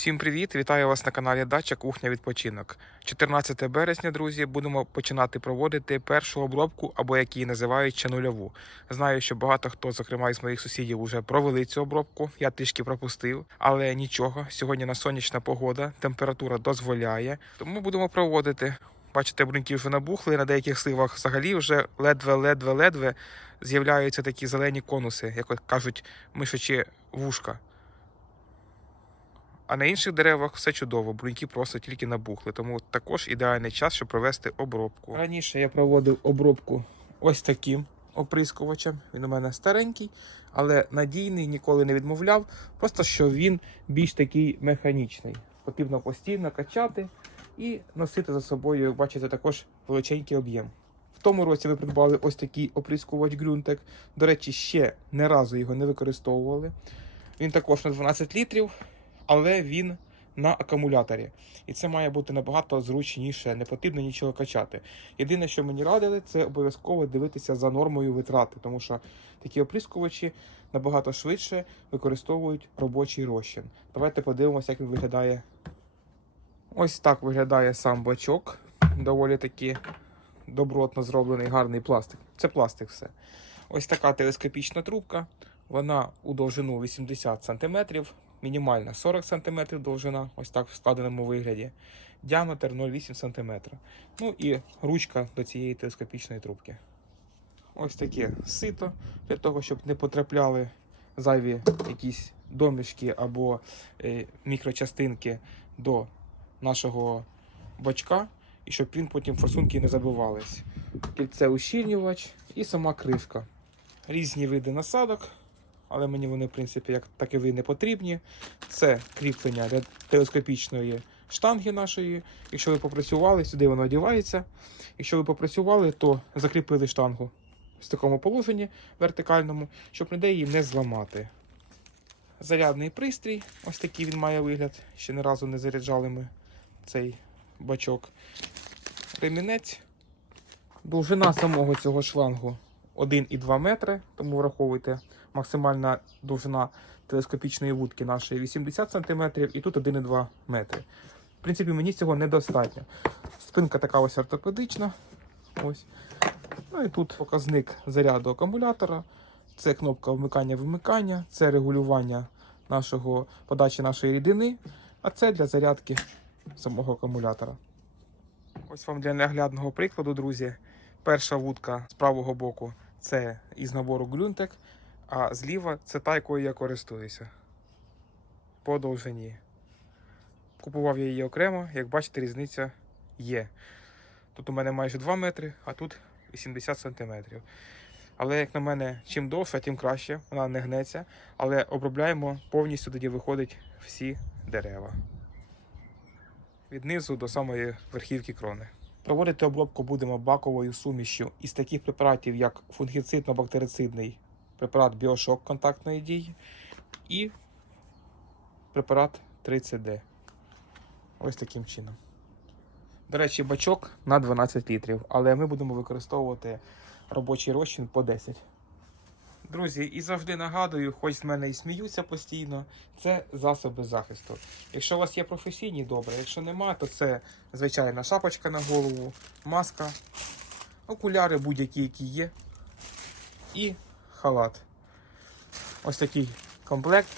Всім привіт! Вітаю вас на каналі Дача Кухня Відпочинок. 14 березня, друзі, будемо починати проводити першу обробку, або як її називають ще нульову. Знаю, що багато хто, зокрема із моїх сусідів, вже провели цю обробку. Я трішки пропустив, але нічого. Сьогодні на сонячна погода, температура дозволяє, тому будемо проводити. Бачите, бруньки вже набухли. На деяких сливах взагалі вже ледве-ледве-ледве з'являються такі зелені конуси, як кажуть, мишачі вушка. А на інших деревах все чудово, бруньки просто тільки набухли, тому також ідеальний час, щоб провести обробку. Раніше я проводив обробку ось таким оприскувачем. Він у мене старенький, але надійний, ніколи не відмовляв. Просто що він більш такий механічний. Потрібно постійно качати і носити за собою, бачите, також величенький об'єм. В тому році ви придбали ось такий оприскувач Gruntek. До речі, ще не разу його не використовували. Він також на 12 літрів але він на акумуляторі. І це має бути набагато зручніше, не потрібно нічого качати. Єдине, що мені радили, це обов'язково дивитися за нормою витрати, тому що такі оприскувачі набагато швидше використовують робочий розчин. Давайте подивимося, як він виглядає. Ось так виглядає сам бачок. Доволі таки добротно зроблений гарний пластик. Це пластик все. Ось така телескопічна трубка. Вона у довжину 80 см, мінімальна 40 см довжина, ось так в складеному вигляді. Діаметр 0,8 см. Ну і ручка до цієї телескопічної трубки. Ось таке сито для того, щоб не потрапляли зайві якісь домішки або е, мікрочастинки до нашого бачка, і щоб він потім форсунки не забивались. Кільце ущільнювач і сама кришка. Різні види насадок але мені вони, в принципі, як такові не потрібні. Це кріплення для телескопічної штанги нашої. Якщо ви попрацювали, сюди воно одягається. Якщо ви попрацювали, то закріпили штангу в такому положенні вертикальному, щоб ніде її не зламати. Зарядний пристрій, ось такий він має вигляд. Ще не разу не заряджали ми цей бачок. Ремінець. Довжина самого цього шлангу 1,2 метри, тому враховуйте максимальна довжина телескопічної вудки нашої 80 см і тут 1,2 метри. В принципі, мені цього недостатньо. Спинка така ось ортопедична. Ось. Ну і тут показник заряду акумулятора. Це кнопка вмикання-вимикання, це регулювання нашого, подачі нашої рідини, а це для зарядки самого акумулятора. Ось вам для наглядного прикладу, друзі. Перша вудка з правого боку це із набору Глюнтек, а зліва це та, якою я користуюся. По довжині. Купував я її окремо, як бачите, різниця є. Тут у мене майже 2 метри, а тут 80 сантиметрів. Але, як на мене, чим довше, тим краще, вона не гнеться. Але обробляємо повністю тоді виходить всі дерева. Від низу до самої верхівки крони. Проводити обробку будемо баковою сумішю із таких препаратів, як фунгіцидно-бактерицидний препарат Біошок контактної дії і препарат 30D. Ось таким чином. До речі, бачок на 12 літрів, але ми будемо використовувати робочий розчин по 10. Друзі, і завжди нагадую, хоч з мене і сміються постійно, це засоби захисту. Якщо у вас є професійні, добре, якщо нема, то це звичайна шапочка на голову, маска, окуляри будь-які, які є, і халат. Ось такий комплект.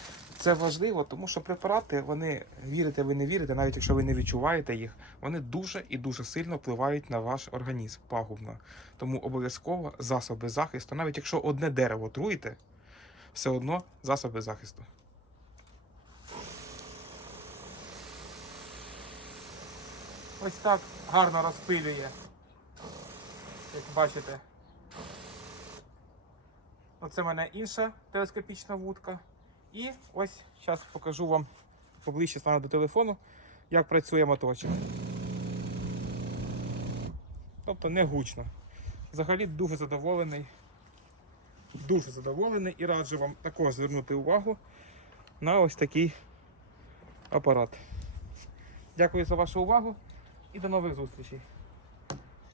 Це важливо, тому що препарати, вони вірите, ви не вірите, навіть якщо ви не відчуваєте їх, вони дуже і дуже сильно впливають на ваш організм пагубно. Тому обов'язково засоби захисту, навіть якщо одне дерево труїте, все одно засоби захисту. Ось так гарно розпилює, як бачите. Оце в мене інша телескопічна вудка. І ось зараз покажу вам поближче стану до телефону, як працює моторчик. Тобто не гучно. Взагалі дуже задоволений. Дуже задоволений і раджу вам також звернути увагу на ось такий апарат. Дякую за вашу увагу і до нових зустрічей.